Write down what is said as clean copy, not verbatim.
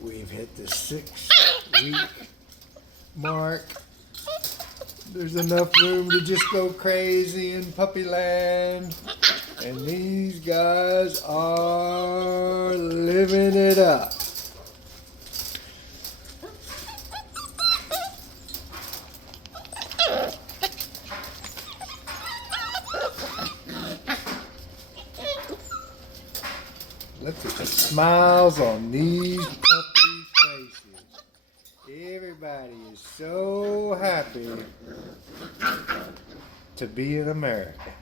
We've hit the 6-week mark. There's enough room to just go crazy in puppy land. And these guys are living it up. Look at the smiles on these puppies' faces. Everybody is so happy to be in America.